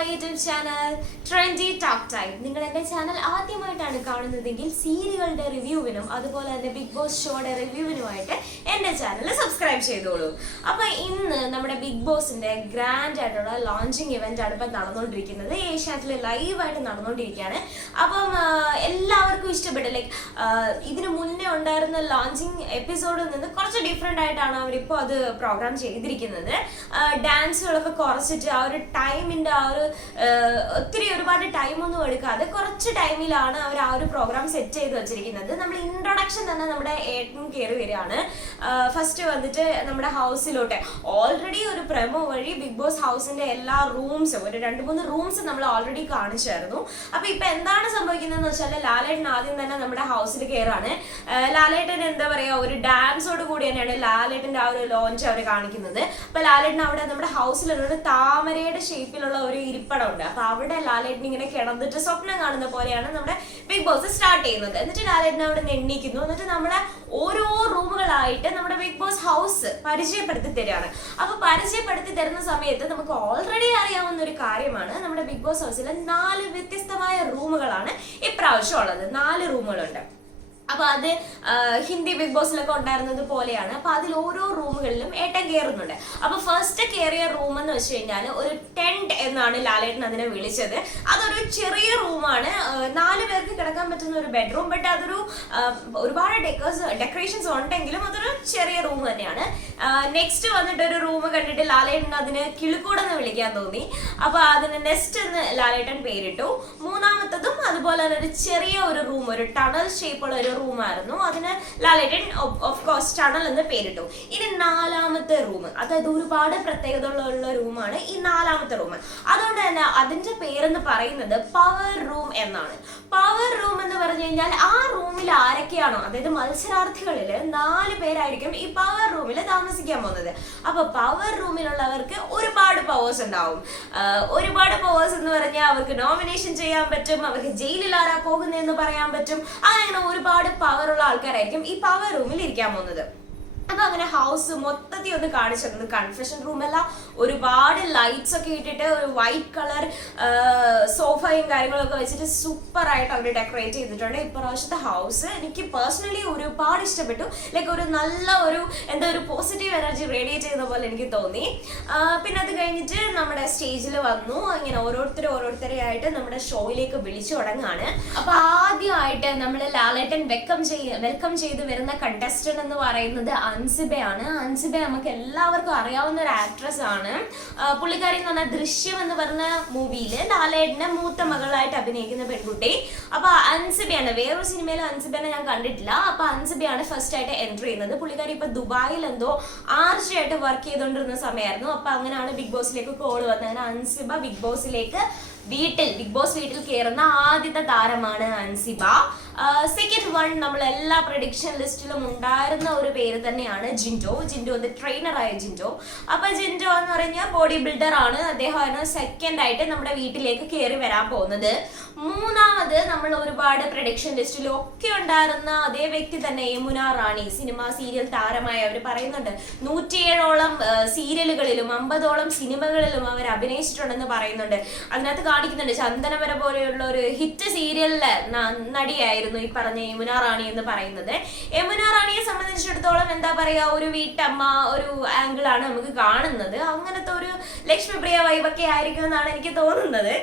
My YouTube channel trendy talk time നിങ്ങൾ എന്റെ channel ആദ്യമായിട്ടാണ് കാണുന്നതെങ്കിൽ സീരിയലുകളുടെ റിവ്യൂവിനും അതുപോലെ തന്നെ ബിഗ് ബോസ് ഷോയുടെ റിവ്യൂവിനുമായിട്ട് എന്റെ ചാനൽ സബ്സ്ക്രൈബ് ചെയ്തോളൂ. അപ്പോൾ ഇന്ന് നമ്മുടെ ബിഗ് ബോസിന്റെ ഗ്രാൻഡ് ആയിട്ടുള്ള ലോഞ്ചിങ് ഇവന്റ് ആണ് ഇപ്പം നടന്നുകൊണ്ടിരിക്കുന്നത്. ഏഷ്യാനെറ്റിൽ ലൈവായിട്ട് നടന്നുകൊണ്ടിരിക്കുകയാണ്. അപ്പം എല്ലാവർക്കും ഇഷ്ടപ്പെട്ടു. ലൈക്ക് ഇതിന് മുന്നേ ഉണ്ടായിരുന്ന ലോഞ്ചിങ് എപ്പിസോഡിൽ നിന്ന് കുറച്ച് ഡിഫറെന്റ് ആയിട്ടാണ് അവരിപ്പോൾ അത് പ്രോഗ്രാം ചെയ്തിരിക്കുന്നത്. ഡാൻസുകളൊക്കെ കുറച്ചിട്ട് ആ ഒരു ടൈമിന്റെ ആ ഒരു ഒത്തിരി ഒരുപാട് ടൈമൊന്നും എടുക്കാതെ കുറച്ച് ടൈമിലാണ് അവർ ആ ഒരു പ്രോഗ്രാം സെറ്റ് ചെയ്ത് വെച്ചിരിക്കുന്നത്. നമ്മൾ ഇൻട്രൊഡക്ഷൻ തന്നെ നമ്മുടെ ഏട്ടൻ കയറി വരികയാണ്. ഫസ്റ്റ് വന്നിട്ട് നമ്മുടെ ഹൗസിലോട്ട് ഓൾറെഡി ഒരു പ്രമോ വഴി ബിഗ് ബോസ് ഹൗസിന്റെ എല്ലാ റൂംസും ഒരു രണ്ട് മൂന്ന് റൂംസ് നമ്മൾ ഓൾറെഡി കാണിച്ചായിരുന്നു. അപ്പൊ ഇപ്പൊ എന്താണ് സംഭവിക്കുന്നതെന്ന് വെച്ചാൽ ലാലേട്ടൻ ആദ്യം തന്നെ നമ്മുടെ ഹൗസിൽ കയറാണ് ലാലേട്ടൻ എന്താ പറയാ ഒരു ഡാൻസോട് കൂടി തന്നെയാണ് ലാലേട്ടന്റെ ആ ഒരു ലോഞ്ച് അവർ കാണിക്കുന്നത്. അപ്പൊ ലാലേട്ടൻ അവിടെ നമ്മുടെ ഹൗസിൽ ഒരു താമരയുടെ ഷേപ്പിലുള്ള ഒരു ഇരിപ്പടം ഉണ്ട് അപ്പൊ അവിടെ ലാലേട്ടൻ ഇങ്ങനെ കിടന്നിട്ട് സ്വപ്നം കാണുന്ന പോലെയാണ് നമ്മുടെ ബിഗ് ബോസ് സ്റ്റാർട്ട് ചെയ്യുന്നത്. എന്നിട്ട് ലാലേട്ടൻ അവിടെ നിന്ന് എണ്ണിക്കുന്നു. എന്നിട്ട് നമ്മളെ ഓരോ റൂമുകളായിട്ട് നമ്മുടെ ബിഗ് ബോസ് ഹൗസ് പരിചയപ്പെടുത്തി തരികയാണ്. അപ്പൊ പരിചയപ്പെടുത്തി തരുന്ന സമയത്ത് നമുക്ക് ഓൾറെഡി അറിയാവുന്ന ഒരു കാര്യമാണ് നമ്മുടെ ബിഗ് ബോസ് ഹൗസിലെ നാല് വ്യത്യസ്തമായ റൂമുകളാണ് ഇപ്രാവശ്യം ഉള്ളത്. നാല് റൂമുകളുണ്ട്. അപ്പൊ അത് ഹിന്ദി ബിഗ് ബോസിലൊക്കെ ഉണ്ടായിരുന്നത് പോലെയാണ്. അപ്പൊ അതിൽ ഓരോ റൂമുകളിലും ഏട്ടൻ കയറുന്നുണ്ട് അപ്പൊ ഫസ്റ്റ് കയറിയ റൂം എന്ന് വെച്ച് കഴിഞ്ഞാൽ ഒരു ടെന്റ് എന്നാണ് ലാലേട്ടൻ അതിനെ വിളിച്ചത്. അതൊരു ചെറിയ റൂമാണ് നാല് പേർക്ക് കിടക്കാൻ പറ്റുന്ന ഒരു ബെഡ്റൂം ബട്ട് അതൊരു ഒരുപാട് ഡെക്കേഴ്സ് ഡെക്കറേഷൻസ് ഉണ്ടെങ്കിലും അതൊരു ചെറിയ റൂം തന്നെയാണ്. നെക്സ്റ്റ് വന്നിട്ട് ഒരു റൂം കണ്ടിട്ട് ലാലേട്ടൻ അതിന് കിളിക്കൂടെന്ന് വിളിക്കാൻ തോന്നി. അപ്പൊ അതിന് നെസ്റ്റ് എന്ന് ലാലേട്ടൻ പേരിട്ടു. മൂന്നാമത്തതും അതുപോലെ തന്നെ ഒരു ചെറിയ ഒരു റൂം ഒരു ടണൽ ഷേപ്പുള്ള ഒരു റൂമായിരുന്നു. അതിന് ലാലേട്ടൻ ഓഫ് കോഴ്സ് ടണൽ എന്ന് പേരിട്ടു. ഇനി നാലാമത്തെ റൂം. അതായത് ഒരുപാട് പ്രത്യേകത ഉള്ള റൂമാണ് ഈ നാലാമത്തെ റൂം. അതുകൊണ്ട് തന്നെ അതിന്റെ പേരെന്ന് പറയുന്നത് പവർ റൂം എന്നാണ്. പവർ റൂം എന്ന് പറഞ്ഞു കഴിഞ്ഞാൽ ആ റൂമിൽ ആരൊക്കെയാണോ അതായത് മത്സരാർത്ഥികളിൽ നാല് പേരായിരിക്കും ഈ പവർ റൂമിൽ താമസിക്കാൻ പോകുന്നത്. അപ്പൊ പവർ റൂമിലുള്ളവർക്ക് ഒരുപാട് പവേഴ്സ് ഉണ്ടാവും. ഒരുപാട് പവേഴ്സ് എന്ന് പറഞ്ഞാൽ അവർക്ക് നോമിനേഷൻ ചെയ്യാൻ പറ്റും അവർക്ക് ജയിലിൽ ആരാ പോകുന്നതെന്ന് പറയാൻ പറ്റും. അങ്ങനെ ഒരുപാട് പവറുള്ള ആൾക്കാരായിരിക്കും ഈ പവർ റൂമിൽ ഇരിക്കാൻ പോകുന്നത്. അപ്പൊ അങ്ങനെ ഹൗസ് മൊത്തത്തിൽ ഒന്ന് കാണിച്ചു തന്നത് കൺഫെഷൻ റൂമല്ല ഒരുപാട് ലൈറ്റ്സ് ഒക്കെ ഇട്ടിട്ട് ഒരു വൈറ്റ് കളർ സോഫയും കാര്യങ്ങളൊക്കെ വെച്ചിട്ട് സൂപ്പർ ആയിട്ട് അവർ ഡെക്കറേറ്റ് ചെയ്തിട്ടുണ്ട്. ഇപ്രാവശ്യത്തെ ഹൗസ് എനിക്ക് പേഴ്സണലി ഒരുപാട് ഇഷ്ടപ്പെട്ടു. ലൈക്ക് ഒരു നല്ല ഒരു എന്താ ഒരു പോസിറ്റീവ് എനർജി റേഡിയേറ്റ് ചെയ്യുന്ന പോലെ എനിക്ക് തോന്നി. പിന്നെ അത് കഴിഞ്ഞിട്ട് നമ്മുടെ സ്റ്റേജിൽ വന്നു. ഇങ്ങനെ ഓരോരുത്തരും ഓരോരുത്തരെയായിട്ട് നമ്മുടെ ഷോയിലേക്ക് വിളിച്ചു തുടങ്ങാണ്. അപ്പൊ ആദ്യമായിട്ട് നമ്മൾ ലാലേട്ടൻ വെൽക്കം ചെയ്യ വെൽക്കം ചെയ്ത് വരുന്ന കണ്ടസ്റ്റന്റ് എന്ന് പറയുന്നത് അൻസിബയാണ്. അൻസിബ നമുക്ക് എല്ലാവർക്കും അറിയാവുന്ന ഒരു ആക്ട്രസ് ആണ്. പുള്ളിക്കാരി എന്ന് പറഞ്ഞാൽ ദൃശ്യം എന്ന് പറഞ്ഞ മൂവിയിൽ ലാലേട്ടനെ മൂത്ത മകളായിട്ട് അഭിനയിക്കുന്ന പെൺകുട്ടി. അപ്പൊ അൻസിബയാണ് വേറൊരു സിനിമയിൽ അൻസിബനെ ഞാൻ കണ്ടിട്ടില്ല. അപ്പൊ അൻസിബയാണ് ഫസ്റ്റ് ആയിട്ട് എൻട്രി ചെയ്യുന്നത്. പുള്ളിക്കാരി ഇപ്പൊ ദുബായിൽ എന്തോ ആർച്ചയായിട്ട് വർക്ക് ചെയ്തുകൊണ്ടിരുന്ന സമയമായിരുന്നു. അപ്പൊ അങ്ങനെയാണ് ബിഗ് ബോസിലേക്ക് കോൾ വന്നത്. അങ്ങനെ അൻസിബ ബിഗ് ബോസിലേക്ക് വീട്ടിൽ ബിഗ് ബോസ് വീട്ടിൽ കയറുന്ന ആദ്യത്തെ താരമാണ് അൻസിബ. സെക്കൻഡ് വൺ നമ്മൾ എല്ലാ പ്രഡിക്ഷൻ ലിസ്റ്റിലും ഉണ്ടായിരുന്ന ഒരു പേര് തന്നെയാണ് ജിൻഡോ. ജിൻഡോ ദ ട്രെയിനറായ ജിൻഡോ. അപ്പൊ ജിൻഡോ എന്ന് പറഞ്ഞാൽ ബോഡി ബിൽഡർ ആണ്. അദ്ദേഹമാണ് സെക്കൻഡ് ആയിട്ട് നമ്മുടെ വീട്ടിലേക്ക് കയറി വരാൻ പോകുന്നത്. മൂന്നാമത് നമ്മൾ ഒരുപാട് പ്രൊഡക്ഷൻ ലിസ്റ്റിലും ഒക്കെ ഉണ്ടായിരുന്ന അതേ വ്യക്തി തന്നെ യമുന റാണി സിനിമ സീരിയൽ താരമായി അവർ പറയുന്നുണ്ട്. നൂറ്റിയേഴോളം സീരിയലുകളിലും അമ്പതോളം സിനിമകളിലും അവർ അഭിനയിച്ചിട്ടുണ്ടെന്ന് പറയുന്നുണ്ട്. അതിനകത്ത് കാണിക്കുന്നുണ്ട് ചന്ദനമര പോലെയുള്ള ഒരു ഹിറ്റ് സീരിയലിലെ നടിയായിരുന്നു ഈ പറഞ്ഞ യമുന റാണി എന്ന് പറയുന്നത്. യമുന റാണിയെ സംബന്ധിച്ചിടത്തോളം എന്താ പറയാ ഒരു വീട്ടമ്മ ഒരു ആംഗിളാണ് നമുക്ക് കാണുന്നത്. അങ്ങനത്തെ ഒരു ലക്ഷ്മിപ്രിയ വൈബൊക്കെ ആയിരിക്കും എന്നാണ് എനിക്ക് തോന്നുന്നത്.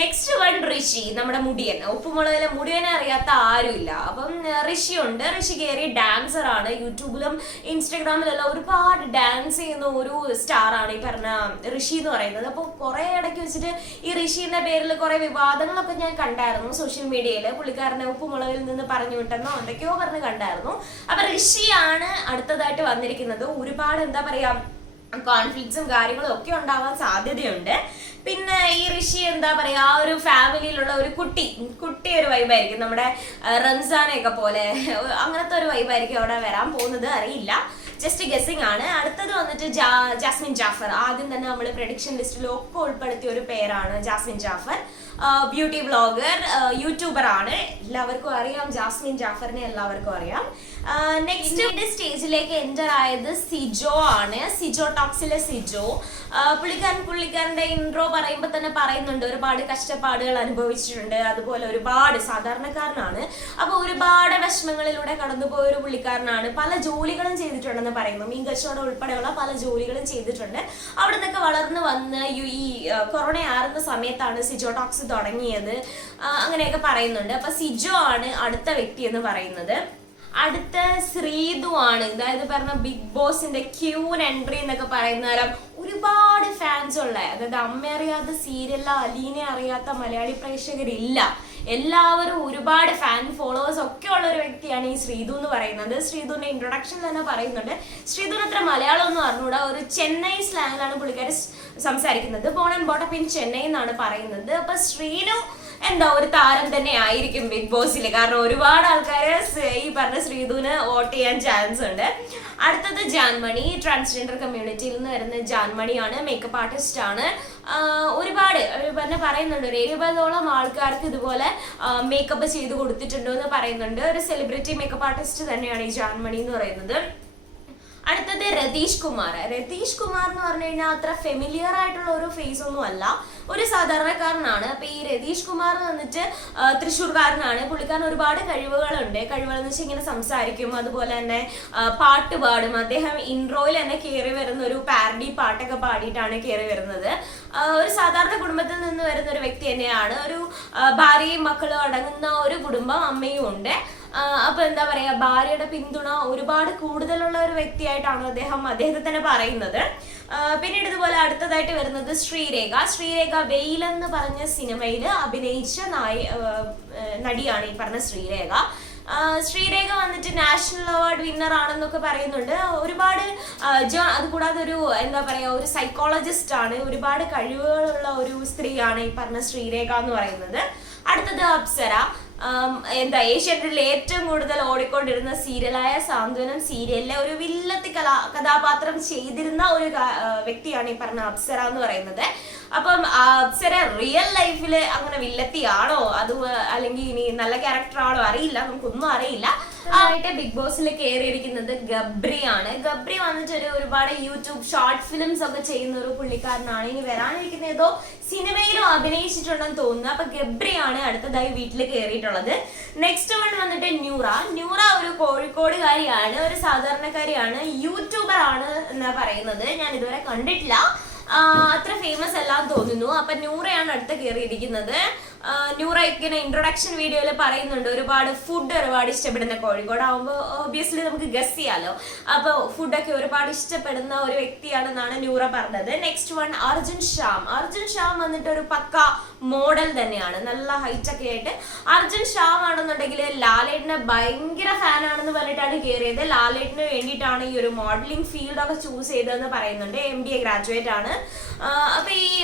നെക്സ്റ്റ് വൺ ഋഷി നമ്മുടെ മുടിയൻ. ഉപ്പുമുളകിലെ മുടിയനെ അറിയാത്ത ആരുമില്ല. അപ്പം ഋഷി ഉണ്ട് ഋഷി കയറി ഡാൻസർ ആണ് യൂട്യൂബിലും ഇൻസ്റ്റഗ്രാമിലെല്ലാം ഒരുപാട് ഡാൻസ് ചെയ്യുന്ന ഒരു സ്റ്റാർ ആണ് ഈ പറഞ്ഞ ഋഷി എന്ന് പറയുന്നത്. അപ്പോൾ കുറെ ഇടയ്ക്ക് വെച്ചിട്ട് ഈ ഋഷിന്റെ പേരിൽ കുറെ വിവാദങ്ങളൊക്കെ ഞാൻ കണ്ടായിരുന്നു സോഷ്യൽ മീഡിയയിൽ പുള്ളിക്കാരനെ ഉപ്പുമുളകിൽ നിന്ന് പറഞ്ഞു വിട്ടെന്നോ എന്തൊക്കെയോ പറഞ്ഞ് കണ്ടായിരുന്നു. അപ്പൊ ഋഷിയാണ് അടുത്തതായിട്ട് വന്നിരിക്കുന്നത്. ഒരുപാട് എന്താ പറയാ കോൺഫ്ലിക്ട്സും കാര്യങ്ങളും ഒക്കെ ഉണ്ടാവാൻ സാധ്യതയുണ്ട്. പിന്നെ ഈ ഋഷി എന്താ പറയാ ആ ഒരു ഫാമിലിയിലുള്ള ഒരു കുട്ടി കുട്ടി ഒരു വൈബായിരിക്കും നമ്മുടെ റംസാനെയൊക്കെ പോലെ അങ്ങനത്തെ ഒരു വൈബായിരിക്കും അവിടെ വരാൻ പോകുന്നത് അറിയില്ല. ജസ്റ്റ് ഗസ്സിംഗ് ആണ്. അടുത്തത് വന്നിട്ട് ജാസ്മിൻ ജാഫർ. ആദ്യം തന്നെ നമ്മൾ പ്രഡിക്ഷൻ ലിസ്റ്റിൽ ഒക്കെ ഉൾപ്പെടുത്തിയ ഒരു പേരാണ് Jasmine Jaffar. Beauty blogger YouTuber ആണ്. എല്ലാവർക്കും അറിയാം ജാസ്മിൻ ജാഫറിനെ എല്ലാവർക്കും അറിയാം. നെക്സ്റ്റ് സ്റ്റേജിലേക്ക് എന്റർ ആയത് സിജോ ആണ്. സിജോ ടോക്സിലെ സിജോ. പുള്ളിക്കാരൻ പുള്ളിക്കാരന്റെ ഇൻട്രോ പറയുമ്പോൾ തന്നെ പറയുന്നുണ്ട് ഒരുപാട് കഷ്ടപ്പാടുകൾ അനുഭവിച്ചിട്ടുണ്ട്. അതുപോലെ ഒരുപാട് സാധാരണക്കാരനാണ്. അപ്പോൾ ഒരുപാട് വിഷമങ്ങളിലൂടെ കടന്നുപോയ ഒരു പുള്ളിക്കാരനാണ്. പല ജോലികളും ചെയ്തിട്ടുണ്ടെന്ന് പറയുന്നു. മീൻ കച്ചവടം ഉൾപ്പെടെയുള്ള പല ജോലികളും ചെയ്തിട്ടുണ്ട്. അവിടെ നിന്നൊക്കെ വളർന്നു വന്ന് ഈ കൊറോണ ആറുന്ന സമയത്താണ് സിജോ ടോക്സ് തുടങ്ങിയത്. അങ്ങനെയൊക്കെ പറയുന്നുണ്ട്. അപ്പോൾ സിജോ ആണ് അടുത്ത വ്യക്തി എന്ന് പറയുന്നത്. അടുത്ത ശ്രീതു ആണ്. അതായത് പറഞ്ഞ ബിഗ് ബോസിന്റെ ക്യൂൻ എൻട്രി എന്നൊക്കെ പറയുന്ന നേരം ഒരുപാട് ഫാൻസ് ഉള്ള അതായത് അമ്മ അറിയാത്ത സീരിയലിലെ അലീനെ അറിയാത്ത മലയാളി പ്രേക്ഷകരില്ല. എല്ലാവരും ഒരുപാട് ഫാൻ ഫോളോവേഴ്സ് ഒക്കെ ഉള്ള ഒരു വ്യക്തിയാണ് ഈ ശ്രീതു എന്ന് പറയുന്നത്. ശ്രീതുവിന്റെ ഇൻട്രൊഡക്ഷൻ തന്നെ പറയുന്നുണ്ട്. ശ്രീതുവിന് അത്ര മലയാളം ഒന്നും അറിഞ്ഞൂടാ. ഒരു ചെന്നൈ സ്ലാങ്ങിലാണ് പുള്ളിക്കാർ സംസാരിക്കുന്നത്. Born and brought up in Chennai എന്നാണ് പറയുന്നത്. അപ്പൊ ശ്രീനു എന്താ ഒരു താരം തന്നെ ആയിരിക്കും ബിഗ് ബോസിൽ കാരണം ഒരുപാട് ആൾക്കാർ ഈ പറഞ്ഞ ശ്രീധുവിന് വോട്ട് ചെയ്യാൻ ചാൻസ് ഉണ്ട്. അടുത്തത് ജാൻമണി. ട്രാൻസ്ജെൻഡർ കമ്മ്യൂണിറ്റിയിൽ നിന്ന് വരുന്ന ജാൻമണിയാണ് മേക്കപ്പ് ആർട്ടിസ്റ്റ് ആണ്. ഒരുപാട് ഒരു പറഞ്ഞ പറയുന്നുണ്ട് ഒരു എഴുപതോളം ആൾക്കാർക്ക് ഇതുപോലെ മേക്കപ്പ് ചെയ്ത് കൊടുത്തിട്ടുണ്ടോ എന്ന് പറയുന്നുണ്ട്. ഒരു സെലിബ്രിറ്റി മേക്കപ്പ് ആർട്ടിസ്റ്റ് തന്നെയാണ് ഈ ജാൻമണി എന്ന് പറയുന്നത്. അടുത്തത് രതീഷ് കുമാർ. രതീഷ് കുമാർ എന്ന് പറഞ്ഞു കഴിഞ്ഞാൽ അത്ര ഫെമിലിയർ ആയിട്ടുള്ള ഒരു ഫേസ് ഒന്നും അല്ല. ഒരു സാധാരണക്കാരനാണ്. അപ്പൊ ഈ രതീഷ് കുമാർ വന്നിട്ട് തൃശ്ശൂർകാരനാണ്. തൃശ്ശൂർക്കാരനാണ് പുള്ളിക്കാരൻ ഒരുപാട് കഴിവുകളുണ്ട്. കഴിവുകൾ എന്ന് വെച്ചാൽ ഇങ്ങനെ സംസാരിക്കും. അതുപോലെ തന്നെ പാട്ട് പാടും. അദ്ദേഹം ഇൻട്രോയിൽ തന്നെ കയറി വരുന്ന ഒരു പാരഡി പാട്ടൊക്കെ പാടിയിട്ടാണ് കയറി വരുന്നത്. ഒരു സാധാരണ കുടുംബത്തിൽ നിന്ന് വരുന്ന ഒരു വ്യക്തി തന്നെയാണ്. ഒരു ഭാര്യയും മക്കളും അടങ്ങുന്ന ഒരു കുടുംബം അമ്മയും ഉണ്ട്. അപ്പൊ എന്താ പറയാ ഭാര്യയുടെ പിന്തുണ ഒരുപാട് കൂടുതലുള്ള ഒരു വ്യക്തിയായിട്ടാണ് അദ്ദേഹം അദ്ദേഹത്തെ തന്നെ പറയുന്നത്. പിന്നീട് ഇതുപോലെ അടുത്തതായിട്ട് വരുന്നത് ശ്രീരേഖ. ശ്രീരേഖ വെയിലെന്ന് പറഞ്ഞ സിനിമയിൽ അഭിനയിച്ച നായ നടിയാണ് ഈ പറഞ്ഞ ശ്രീരേഖ. ശ്രീരേഖ വന്നിട്ട് നാഷണൽ അവാർഡ് വിന്നർ ആണെന്നൊക്കെ പറയുന്നുണ്ട്. ഒരുപാട് അതുകൂടാതെ ഒരു എന്താ പറയാ ഒരു സൈക്കോളജിസ്റ്റ് ആണ്. ഒരുപാട് കഴിവുകളുള്ള ഒരു സ്ത്രീയാണ് ഈ പറഞ്ഞ ശ്രീരേഖ എന്ന് പറയുന്നത്. അടുത്തത് അപ്സര. എന്താ ഏഷ്യാനെറ്റിൽ ഏറ്റവും കൂടുതൽ ഓടിക്കൊണ്ടിരുന്ന സീരിയലായ സാന്ത്വനം സീരിയലിലെ ഒരു വില്ലത്തി കലാ കഥാപാത്രം ചെയ്തിരുന്ന ഒരു വ്യക്തിയാണ് ഈ പറഞ്ഞ അപ്സര എന്ന് പറയുന്നത്. അപ്പം അപ്സര റിയൽ ലൈഫിൽ അങ്ങനെ വില്ലത്തിയാണോ? അത് അല്ലെങ്കിൽ ഇനി നല്ല ക്യാരക്ടർ ആണോ? അറിയില്ല. നമുക്കൊന്നും അറിയില്ല. ആയിട്ട് ബിഗ് ബോസിൽ കയറിയിരിക്കുന്നത് ഗബ്രി വന്നിട്ട് ഒരു ഒരുപാട് യൂട്യൂബ് ഷോർട്ട് ഫിലിംസ് ഒക്കെ ചെയ്യുന്ന ഒരു പുള്ളിക്കാരനാണ്. ഇനി വരാനിരിക്കുന്ന ഏതോ സിനിമയിലും അഭിനയിച്ചിട്ടുണ്ടെന്ന് തോന്നുന്നു. അപ്പൊ ഗബ്രിയാണ് അടുത്തതായി വീട്ടിൽ കയറിയിട്ടുള്ളത് നെക്സ്റ്റ് വൺ വന്നിട്ട് ന്യൂറ. ന്യൂറ ഒരു കോഴിക്കോടുകാരിയാണ്. ഒരു സാധാരണക്കാരിയാണ്. യൂട്യൂബർ ആണ് എന്നാ പറയുന്നത്. ഞാൻ ഇതുവരെ കണ്ടിട്ടില്ല. അത്ര ഫേമസ് അല്ലാന്ന് തോന്നുന്നു. അപ്പൊ ന്യൂറയാണ് അടുത്ത് കയറിയിരിക്കുന്നത് നൂറ ഇൻട്രൊഡക്ഷൻ വീഡിയോയിൽ പറയുന്നുണ്ട്. ഒരുപാട് ഫുഡ് ഒരുപാട് ഇഷ്ടപ്പെടുന്ന കോഴിക്കോട് ആവുമ്പോൾ ഒബിയസ്ലി നമുക്ക് ഗസ് ചെയ്യാലോ. അപ്പോൾ ഫുഡൊക്കെ ഒരുപാട് ഇഷ്ടപ്പെടുന്ന ഒരു വ്യക്തിയാണെന്നാണ് ന്യൂറ പറഞ്ഞത്. നെക്സ്റ്റ് വൺ അർജുൻ ഷ്യാം അർജുൻ ഷ്യാം വന്നിട്ട് ഒരു പക്ക മോഡൽ തന്നെയാണ്. നല്ല ഹൈറ്റ് ഒക്കെ ആയിട്ട്. അർജുൻ ഷ്യാം ആണെന്നുണ്ടെങ്കിൽ ലാലേട്ടിനെ ഭയങ്കര ഫാൻ ആണെന്ന് പറഞ്ഞിട്ടാണ് കയറിയത് ലാലേട്ടിന് വേണ്ടിയിട്ടാണ് ഈ ഒരു മോഡലിംഗ് ഫീൽഡ് ഒക്കെ ചൂസ് ചെയ്തതെന്ന് പറയുന്നുണ്ട്. എം ബി എ ഗ്രാജുവേറ്റ് ആണ്. അപ്പോൾ അപ്പൊ ഈ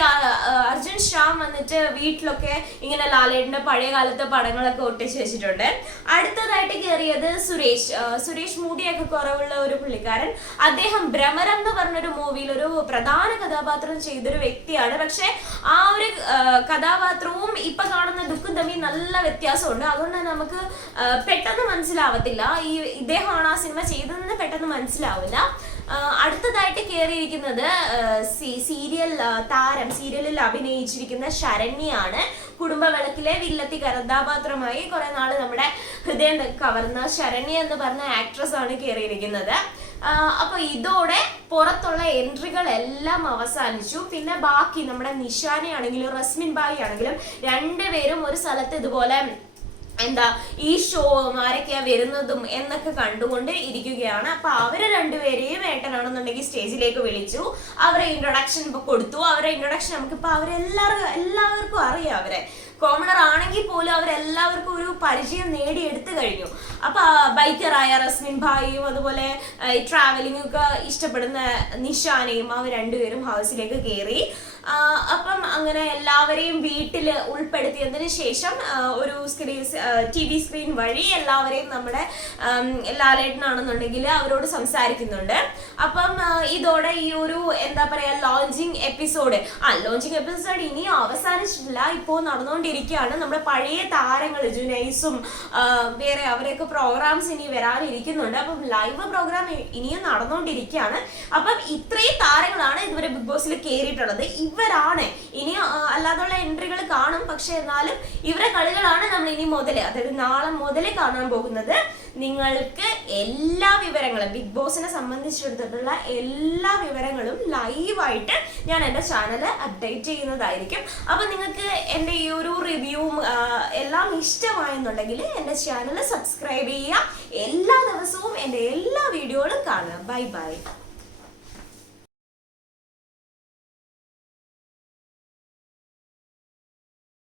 അർജുൻ ഷ്യാം വന്നിട്ട് വീട്ടിലൊക്കെ ഇങ്ങനെ ലാലേട്ടിന്റെ പഴയ കാലത്തെ പടങ്ങളൊക്കെ ഒട്ടിച്ച് വെച്ചിട്ടുണ്ട്. അടുത്തതായിട്ട് കയറിയത് സുരേഷ് സുരേഷ് മൂടിയൊക്കെ കുറവുള്ള ഒരു പുള്ളിക്കാരൻ. അദ്ദേഹം ഭ്രമരം എന്ന് പറഞ്ഞൊരു മൂവിയിൽ ഒരു പ്രധാന കഥാപാത്രം ചെയ്തൊരു വ്യക്തിയാണ്. പക്ഷെ ആ ഒരു കഥാപാത്രവും ഇപ്പൊ കാണുന്ന ദുഃഖം തമ്മിൽ നല്ല വ്യത്യാസമുണ്ട്. അതുകൊണ്ട് തന്നെ നമുക്ക് പെട്ടെന്ന് മനസ്സിലാവത്തില്ല. ഈ ഇദ്ദേഹമാണ് ആ സിനിമ ചെയ്തതെന്ന് പെട്ടെന്ന് മനസ്സിലാവില്ല. അടുത്തതായിട്ട് കയറിയിരിക്കുന്നത് സീരിയൽ താരം സീരിയലിൽ അഭിനയിച്ചിരിക്കുന്ന ശരണ്യാണ്. കുടുംബവിളക്കിലെ വില്ലത്തി കഥാപാത്രമായി കുറെ നാൾ നമ്മുടെ ഹൃദയം കവർന്ന ശരണ്യ എന്ന് പറഞ്ഞ ആക്ട്രസ് ആണ് കയറിയിരിക്കുന്നത് അപ്പൊ ഇതോടെ പുറത്തുള്ള എൻട്രികൾ എല്ലാം അവസാനിച്ചു. പിന്നെ ബാക്കി നമ്മുടെ നിഷാനെ ആണെങ്കിലും റസ്മിൻ ബായി ആണെങ്കിലും രണ്ടുപേരും ഒരു സ്ഥലത്ത് ഇതുപോലെ എന്താ ഈ ഷോ ആരൊക്കെയാ വരുന്നതും എന്നൊക്കെ കണ്ടുകൊണ്ട് ഇരിക്കുകയാണ്. അപ്പൊ അവരെ രണ്ടുപേരെയും ഏട്ടനാണെന്നുണ്ടെങ്കിൽ സ്റ്റേജിലേക്ക് വിളിച്ചു. അവരെ ഇൻട്രൊഡക്ഷൻ ഇപ്പൊ കൊടുത്തു. അവരെ ഇൻട്രൊഡക്ഷൻ നമുക്ക് ഇപ്പൊ അവരെല്ലാവർക്കും എല്ലാവർക്കും അറിയാം അവരെ. കോമണർ ആണെങ്കിൽ പോലും അവരെല്ലാവർക്കും ഒരു പരിചയം നേടിയെടുത്തു കഴിഞ്ഞു. അപ്പൊ ബൈക്കറായ റസ്മിൻ ഭായിയും അതുപോലെ ട്രാവലിംഗ് ഒക്കെ ഇഷ്ടപ്പെടുന്ന നിഷാനയും അവർ രണ്ടുപേരും ഹൗസിലേക്ക് കയറി അപ്പം അങ്ങനെ എല്ലാവരെയും വീട്ടിൽ ഉൾപ്പെടുത്തിയതിന് ശേഷം ഒരു സ്ക്രീൻ ടി വി സ്ക്രീൻ വഴി എല്ലാവരെയും നമ്മുടെ ലാലേട്ടനാണെന്നുണ്ടെങ്കിൽ അവരോട് സംസാരിക്കുന്നുണ്ട്. അപ്പം ഇതോടെ ഈ ഒരു എന്താ പറയാ ലോഞ്ചിങ് എപ്പിസോഡ് ആ ലോഞ്ചിങ് എപ്പിസോഡ് ഇനി അവസാനിച്ചിട്ടില്ല. ഇപ്പോൾ നടന്നുകൊണ്ടിരിക്കുകയാണ്. നമ്മുടെ പഴയ താരങ്ങൾ ജുനൈസും വേറെ അവരെയൊക്കെ പ്രോഗ്രാംസ് ഇനി വരാനിരിക്കുന്നുണ്ട്. അപ്പം ലൈവ് പ്രോഗ്രാം ഇനിയും നടന്നുകൊണ്ടിരിക്കുകയാണ്. അപ്പം ഇത്രയും താരങ്ങളാണ് ഇതുവരെ ബിഗ് ബോസിൽ കയറിയിട്ടുള്ളത് ഇവരാണ്. ഇനി അല്ലാതുള്ള എൻട്രികൾ കാണും. പക്ഷെ എന്നാലും ഇവരെ കളികളാണ് നമ്മൾ ഇനി മുതൽ അതായത് നാളെ മുതൽ കാണാൻ പോകുന്നത്. നിങ്ങൾക്ക് എല്ലാ വിവരങ്ങളും ബിഗ് ബോസിനെ സംബന്ധിച്ചിടത്തോളം എല്ലാ വിവരങ്ങളും ലൈവായിട്ട് ഞാൻ എന്റെ ചാനൽ അപ്ഡേറ്റ് ചെയ്യുന്നതായിരിക്കും. അപ്പം നിങ്ങൾക്ക് എന്റെ ഈ ഒരു റിവ്യൂവും എല്ലാം ഇഷ്ടമായെന്നുണ്ടെങ്കിൽ എന്റെ ചാനൽ സബ്സ്ക്രൈബ് ചെയ്യുക. എല്ലാ ദിവസവും എന്റെ എല്ലാ വീഡിയോകളും കാണുക. Bye bye